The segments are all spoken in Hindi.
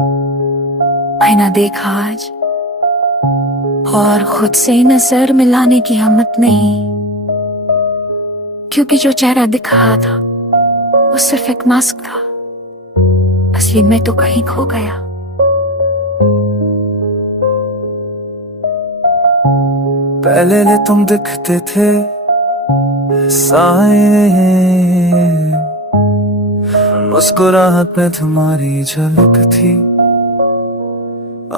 आईना देखा आज और खुद से नजर मिलाने की हिम्मत नहीं, क्योंकि जो चेहरा दिख रहा था वो सिर्फ एक मास्क था। असली में तो कहीं खो गया। पहले तुम दिखते थे साए, मुस्कुराहट में तुम्हारी झलक थी,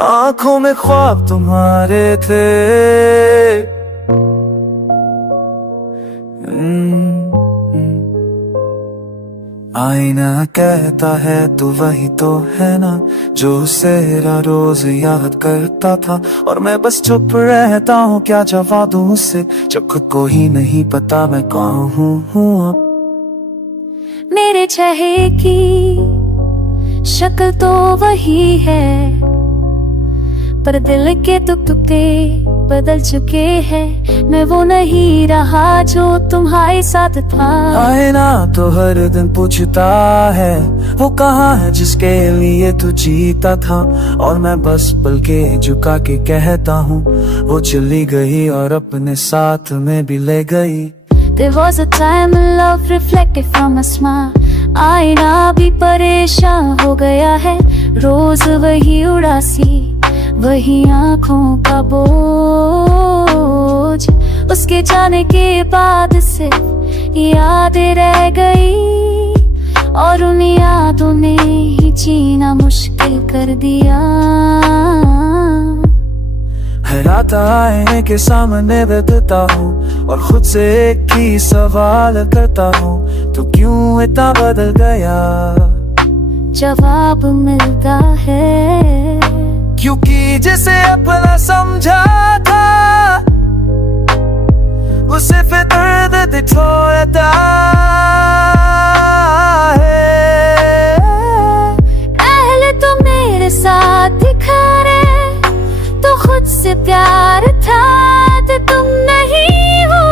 आंखों में ख्वाब तुम्हारे थे। आईना कहता है तू वही तो है ना, जो उसे रोज याद करता था, और मैं बस चुप रहता हूँ, क्या जवाब दूँ उससे जब खुद को ही नहीं पता मैं कौन हूँ अब। मेरे चेहरे की शक्ल तो वही है, पर दिल के टुकड़े बदल चुके हैं। मैं वो नहीं रहा जो तुम्हारे साथ था। आईना तो हर दिन पूछता है वो कहाँ है जिसके लिए तू जीता था, और मैं बस पल के झुका के कहता हूँ वो चली गई और अपने साथ में भी ले गई। There was a time love reflected from a smile. आईना भी परेशान हो गया है, रोज वही उदासी, वही आंखों का बोझ। उसके जाने के बाद से यादें रह गई, और उन यादों ने ही जीना मुश्किल कर दिया। हर रात आईने के सामने बैठता हूँ और खुद से एक ही सवाल करता हूँ, तू क्यों इतना बदल गया। जवाब मिलता है क्योंकि जिसे अपना समझा था उसे फिर दर्द दिखोता है। पहले तो मेरे साथ दिखा रहे तो खुद से प्यार था, तो तुम नहीं हो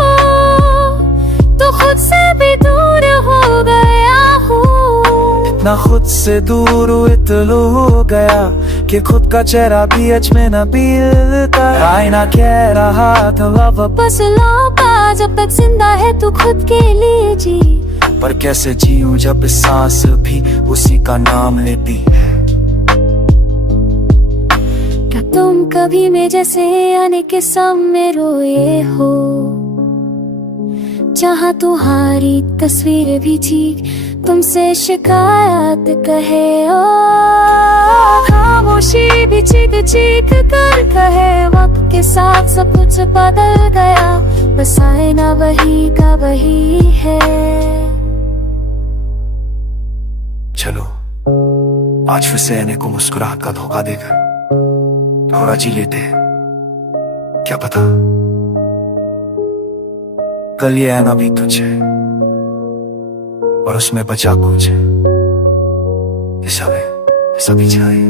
तो खुद से भी दूर हो गया हूँ। ना खुद से दूर इतना हो गया कि खुद का चेहरा भी अच में न मिलता। आईना कह रहा था वापस लौटा, जब तक जिंदा है तू खुद के लिए जी। पर कैसे जीऊं जब सांस भी उसी का नाम लेती है। क्या तुम कभी में जैसे आने के सामने रोए हो, जहाँ तुम्हारी तस्वीर भी ठीक तुमसे शिकायत कहे, ओ खामोशी भी चीख चीख कर कहे, वक्त के साथ सब कुछ बदल गया, बस आईना वही का वही है। चलो आज फिर से आने को मुस्कुराहट का धोखा देकर थोड़ा जी लेते हैं, क्या पता कल ये आना भी तुझे और उसमें बचा कुछ, ये सब है, ये सभी चाहिए।